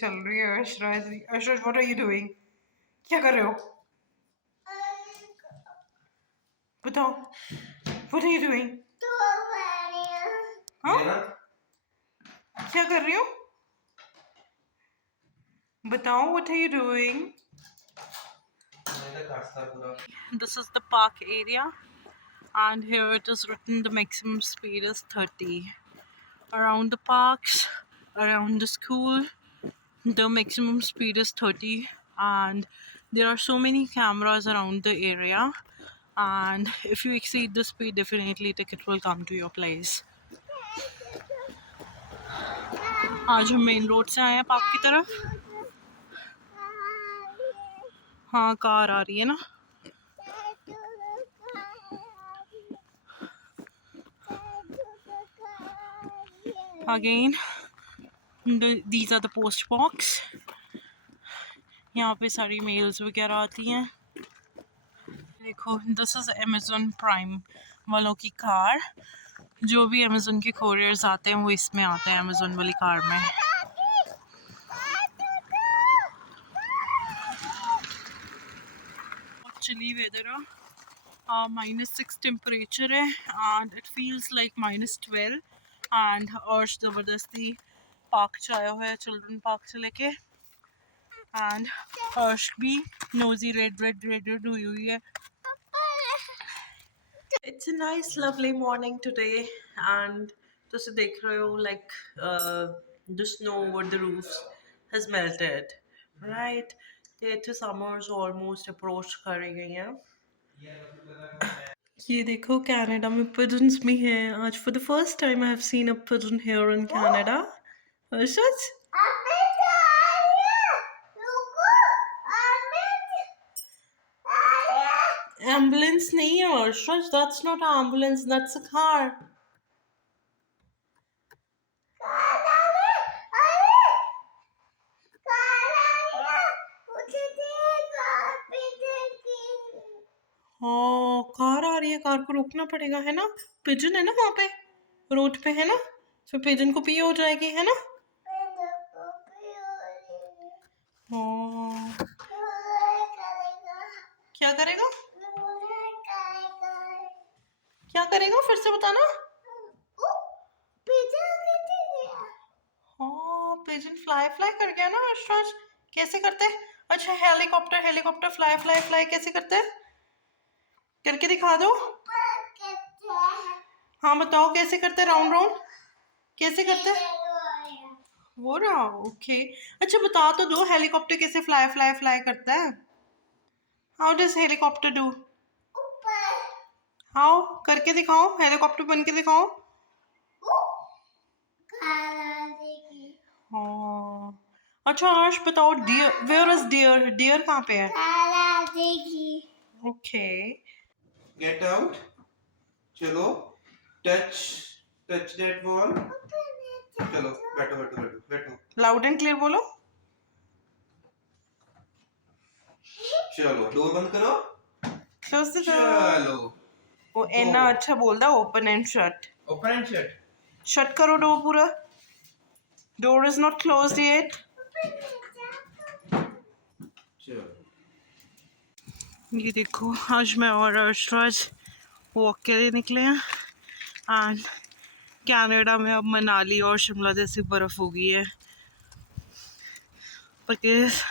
चल रही है अशराज। अशराज, व्हाट आर यू डूइंग? क्या कर रहे हो? बताओ, व्हाट आर यू डूइंग? हाँ, क्या कर रही हो? बताओ, what are you doing? This is the park area, and here it is written the maximum speed is 30. Around the parks, around the school, the maximum speed is 30, and there are so many cameras around the area, and if you exceed the speed, definitely ticket will come to your place. आज हम main road से आए हैं park की तरफ। हाँ, car आ रही है ना। Again, these are the post box. यहाँ पे सारी मेल्स वगैरह आती हैं। देखो, दिस इज अमेजोन प्राइम वालों की कार। जो भी अमेजोन के कोरियर्स आते हैं वो इसमें आते हैं, अमेजोन वाली कार में। चिली वेदर है, -6 टेम्परेचर है, and it feels like -12। And अर्श ज़बरदस्ती पार्क से आया हुआ है, चिल्ड्रन पार्क से लेके। एंड अर्श भी नोजी रेड हुई है। It's a nice lovely morning today, and ਤੁਸੀਂ ਦੇਖ ਰਹੇ ਹੋ like the snow over the roofs has melted, right? तो summers almost approach कर रही हैं। ये देखो, कनाडा में pigeons भी हैं आज। For the first time I have seen a pigeon here in Canada. Such? Ambulance नहीं है अर्शज, that's not an ambulance, that's a car. हाँ, कार आ रही है, कार को रोकना पड़ेगा, है ना? पिजन है ना वहाँ पे, रोड पे, है ना? फिर पिजन को पी हो जाएगी, है ना? हाँ, क्या करेगा? क्या करेगा, फिर से बताना। हाँ, पिजन फ्लाई कर गया ना अर्शराज। कैसे करते हैं? अच्छा, हेलीकॉप्टर फ्लाई कैसे करते हैं? करके दिखा दो। हाँ, बताओ कैसे करते हैं? राउंड कैसे करते हैं? वो रहा, ओके। अच्छा, बता तो दो, हेलीकॉप्टर कैसे फ्लाई करता है? How does helicopter do? How करके दिखाओ, हेलीकॉप्टर बन के दिखाओ। हाँ, अच्छा अर्श बताओ, डियर, वेयर इज डियर कहाँ पे है? ओके, गेट आउट, चलो, टच दैट वॉल, चलो बैठो। लाउड एंड क्लियर बोलो। चलो, डोर बंद करो। Close the door. चलो, वो इतना अच्छा बोलता, ओपन एंड शट। शट करो डोर पूरा। Door is not closed yet. चलो, ये देखो, आज मैं और अर्शराज वॉक के लिए निकले हैं, एंड कनाडा में अब मनाली और शिमला जैसी बर्फ़ हो गई है, बिकॉज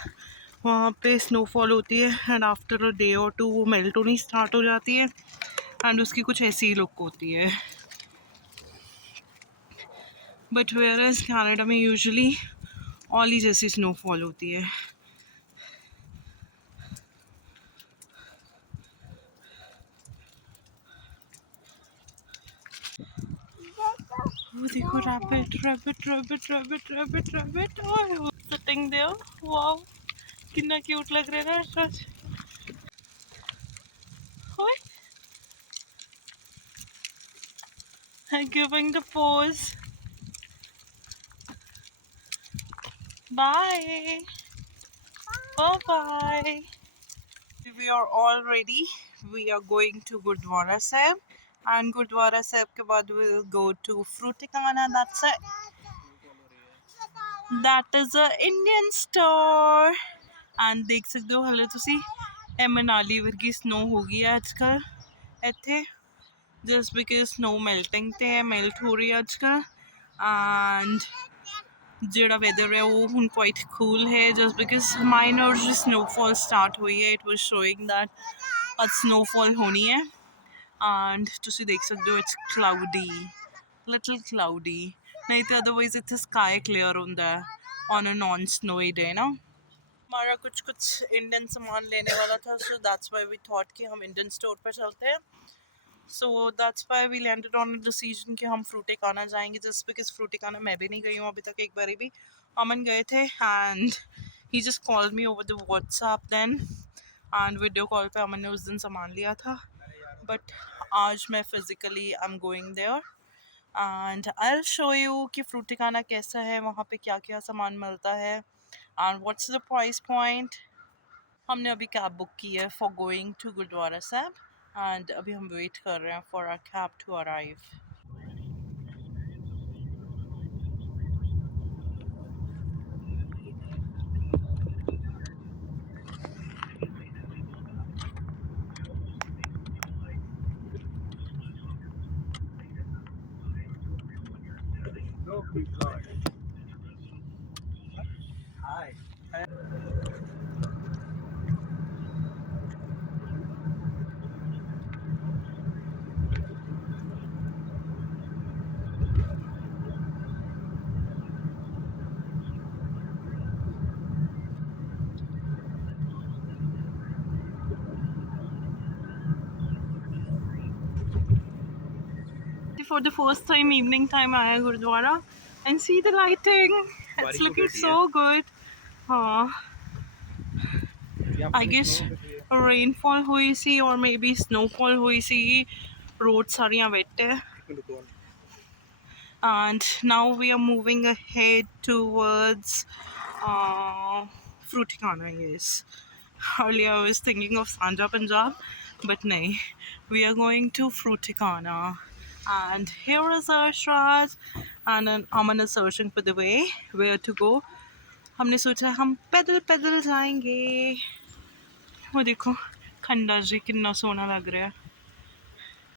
वहाँ पे स्नोफॉल होती है एंड आफ्टर अ डे और 2 वो मेल्ट होनी स्टार्ट हो जाती है, एंड उसकी कुछ ऐसी ही लुक होती है। बट वेयर एज कनाडा में यूजुअली ऑली जैसी स्नोफॉल होती है। वो देखो, रैबिट सिटिंग देयर। वाओ, कितना क्यूट लग रहा है ना सच। Giving the pose. Bye. Bye. We are all ready. We are going to Gurdwara Sahib, and Gurdwara Sahib के बाद we will go to Fruiticana. That's it. That is a Indian store and देख सकते हो हले तुसी ਇਹ ਮਨਾਲੀ ਵਰਗੀ snow ਹੋ ਗਈ ਹੈ ਅੱਜ ਕੱਲ੍ਹ ਇੱਥੇ ਜਸਟ ਬਿਕਾਜ਼ ਸਨੋ ਮੈਲਟਿੰਗ ਤੇ ਹੈ ਮੈਲਟ ਹੋ ਰਹੀ ਹੈ ਅੱਜ ਕੱਲ੍ਹ ਐਂਡ ਜਿਹੜਾ ਵੈਦਰ ਹੈ ਉਹ ਹੁਣ ਕੁਆਇਟ ਕੂਲ ਹੈ ਜਸਟ ਬਿਕਾਜ਼ ਮਾਈਨਰ ਜੀ ਸਨੋਫਾਲ ਸਟਾਰਟ ਹੋਈ ਹੈ ਇਟ ਵਾਜ਼ ਸ਼ੋਇੰਗ ਦੈਟ ਅੱਜ ਸਨੋਫਾਲ ਹੋਣੀ ਹੈ ਐਂਡ ਤੁਸੀਂ ਦੇਖ ਸਕਦੇ ਹੋ ਇਟਸ ਕਲਾਉਡੀ ਲਿਟਲ ਕਲਾਉਡੀ नहीं तो अदरवाइज इतने स्काई क्लियर होता है on a non snowy day ना हमारा कुछ कुछ इंडियन सामान लेने वाला था so that's why we thought कि हम इंडियन स्टोर पर चलते हैं so that's why we landed on a decision कि हम फ्रूटिकाना जाएंगे जस्ट बिकॉज फ्रूटिकाना मैं भी नहीं गई हूँ अभी तक एक बारी भी अमन गए थे and he just called me over the WhatsApp then and video call पे अमन ने उस दिन सामान लिया था बट आज मैं physically I am going there and I will show you कि फ्रूटिकाना कैसा है वहाँ पे क्या क्या सामान मिलता है and what's the price point हमने अभी कैब बुक की है फॉर गोइंग टू गुरुद्वारा साहब एंड अभी हम वेट कर रहे हैं for our cab to arrive 'For the first time evening time आया gurdwara and see the lighting it's looking so good हाँ I guess rainfall हुई सी or maybe snowfall हुई सी road सारियां wet है and now we are moving ahead towards Fruiticana yes earlier I was thinking of Sanja Punjab but nahi we are going to Fruiticana and here is Arshad and then Aman is searching for the way where to go हमने सोचा हम पैदल पैदल जाएंगे वो देखो खंडा जी कितना सोना लग रहा है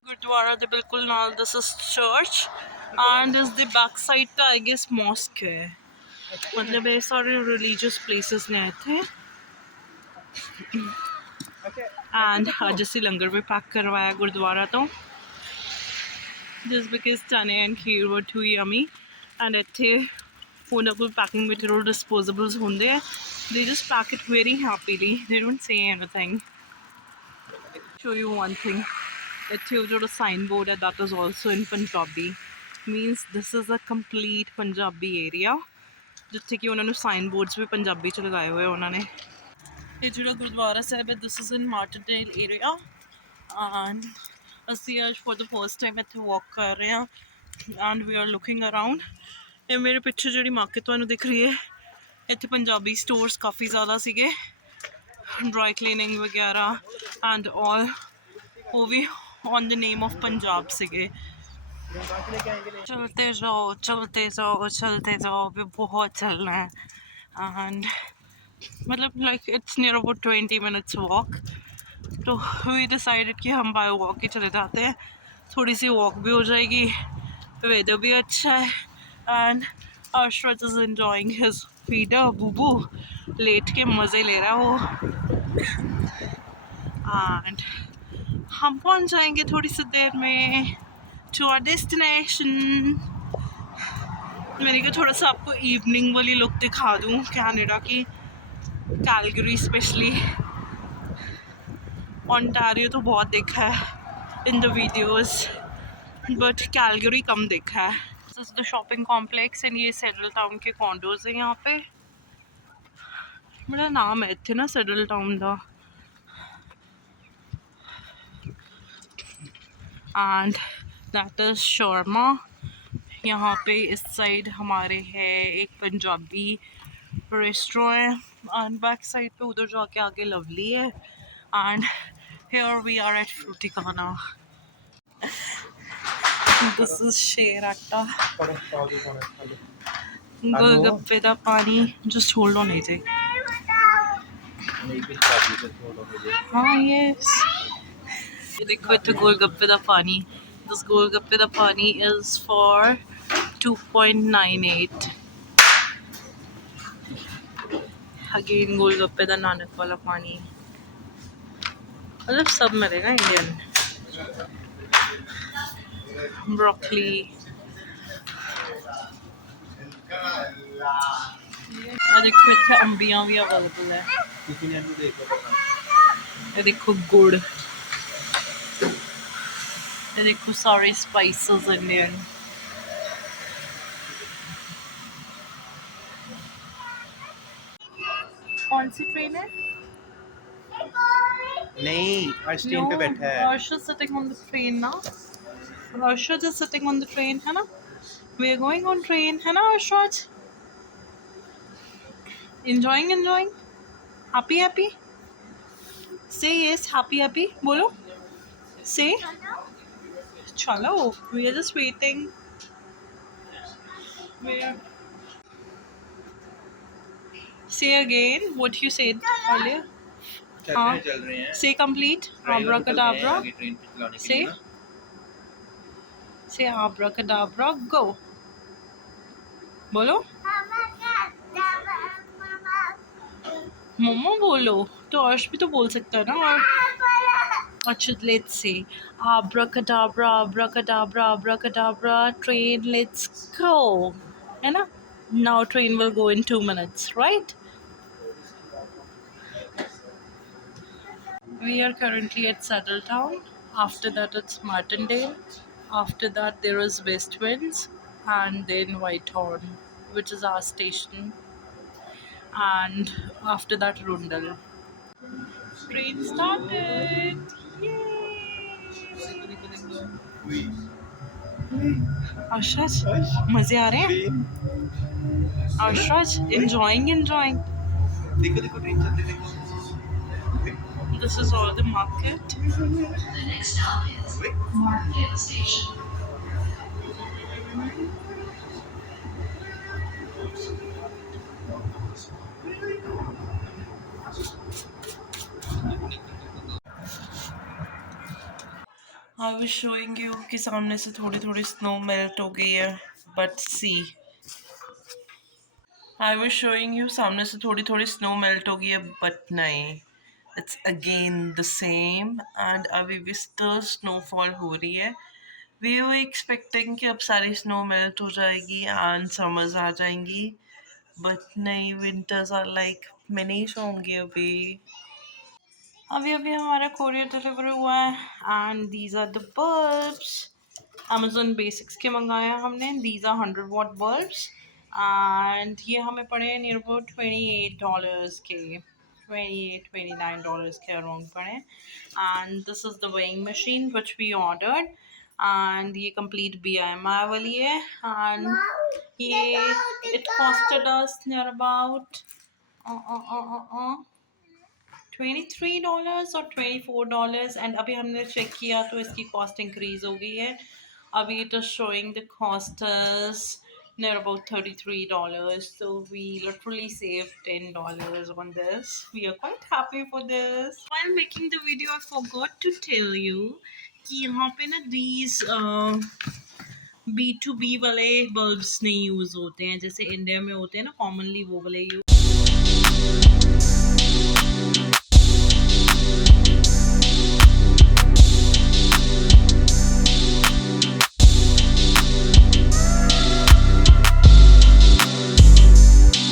गुरुद्वारा दे बिल्कुल नाल दिस इज चर्च एंड इस द बैक साइड पे आई गेस मॉस्क है मतलब ये सारे रिलीजियस प्लेसेस ने इत्थे एंड अज असीं लंगर भी पैक करवाया गुरुद्वारा तो just because chane and kheer were too yummy and ਇੱਥੇ ਉਹਨਾਂ ਕੋਲ ਪੈਕਿੰਗ ਮਟੀਰੀਅਲ disposables ਹੁੰਦੇ ਆ they just pack it very happily they don't say anything show you one thing ਇੱਥੇ ਉਹ ਜਿਹੜਾ sign board ਹੈ that is also in Punjabi means this is a complete Punjabi area ਜਿੱਥੇ ਕਿ ਉਹਨਾਂ ਨੂੰ ਸਾਈਨ ਬੋਰਡਸ ਵੀ ਪੰਜਾਬੀ ਚ ਲਗਾਏ ਹੋਏ ਉਹਨਾਂ ਨੇ ਇਹ ਜਿਹੜਾ ਗੁਰਦੁਆਰਾ ਸਾਹਿਬ ਹੈ this is in Martindale area and ਅਸੀਂ ਅੱਜ for the first time ਇੱਥੇ walk ਕਰ ਰਹੇ ਹਾਂ and we are looking around ਇਹ ਮੇਰੇ ਪਿੱਛੇ ਜਿਹੜੀ ਮਾਰਕੀਟ ਤੁਹਾਨੂੰ ਦਿਖ ਰਹੀ ਹੈ ਇੱਥੇ ਪੰਜਾਬੀ ਸਟੋਰਸ ਕਾਫੀ ਜ਼ਿਆਦਾ ਸੀਗੇ ਡਰਾਈ ਕਲੀਨਿੰਗ ਵਗੈਰਾ ਐਂਡ ਆਲ ਉਹ ਵੀ on the name of Punjab सीगे चलते जाओ चलते जाओ चलते जाओ अभी बहुत चलना है एंड मतलब like it's near about 20 minutes walk तो वी डिसाइडेड कि हम बाय वॉक ही चले जाते हैं थोड़ी सी वॉक भी हो जाएगी वेदर भी अच्छा है and Arshrat is enjoying his feeder बूबू लेट के मज़े ले रहा है वो एंड हम पहुंच जाएंगे थोड़ी सी देर में टू आवर डेस्टिनेशन मैंने कहा थोड़ा सा आपको इवनिंग वाली लुक दिखा दूँ कनाडा की कैलगरी स्पेशली ओंटारियो तो बहुत देखा है in the videos but Calgary कम देखा है this is the shopping complex and ये सेडल टाउन के कॉन्डोज है यहाँ पे मेरा नाम है इतने ना सेडल टाउन का एंड दैट इज शर्मा यहाँ पे इस साइड हमारे है एक Punjabi restaurant and back side पे उधर जाके आगे लवली है and here we are at Fruiticana this is शेर आटा गोलगप्पे दा पानी just hold on AJ. हाँ yes. देखो इत्थे गोलगप्पे दा पानी. This गोलगप्पे दा पानी is for 2.98. Again गोलगप्पे दा नानक वाला पानी. मतलब सब मिलेगा इंडियन. Broccoli. और देखो इत्थे अंबियां भी अवेलेबल है. ये देखो गुड़. ये देखो सारे स्पाइसेस इंडियन. कौन सी ट्रेन है? नहीं आज ट्रेन पे बैठा है. Harsha sitting on the train now. Harsha is sitting on the train, है ना? We are going on train, है ना Harshraj? Enjoying? Happy? Say yes, happy. बोलो. Say. चलो. We are just waiting. Where? Say again what you said earlier. हाँ. चल रहे हैं. Say complete. Abracadabra. आगे ट्रेन पे चलाने के Say. लिए ना. Say abracadabra. Go. बोलो. मम्मा बोलो. तो अर्श भी तो बोल सकता है ना. और अच्छा let's say abracadabra train let's go है ना. Now train will go in 2 minutes, right? We are currently at Saddletown. After that it's Martindale. After that there is West Winds and then Whitehorn, which is our station, and after that Rundle. Train started. Yay! Ashraj, मजे आ रहे हैं? Ashraj, enjoying. देखो train चलती देखो. This is all the market. The next stop is Market Station. I was showing you कि सामने से थोड़ी snow melt हो गई है, but see. I was showing you सामने से थोड़ी snow melt हो गई है, but नहीं. It's again the same and अभी भी still snowfall हो रही है. We were expecting कि अब सारी snow melt हो जाएगी and summers आ जाएंगी, but नहीं, winters are like minis होंगे अभी. अभी हमारा कोरियर डिलीवर हुआ है and these are the bulbs. Amazon Basics के मंगाए हैं हमने. These are 100 watt bulbs and ये हमें पड़े हैं near about $28 के. $29 के अराउंड पड़े. And this is the weighing machine which we ordered and ये complete BIMI वाली है and ये it costed us near about $23 और $24 एंड अभी हमने चेक किया तो इसकी कॉस्ट इंक्रीज हो गई है. अभी it is showing the cost is near about $33, so we literally saved $10 on this. We are quite happy for this. While making the video I forgot to tell you कि यहाँ पे ना these B2B वाले bulbs नहीं use होते हैं जैसे India में होते हैं ना कॉमनली वो वाले यूज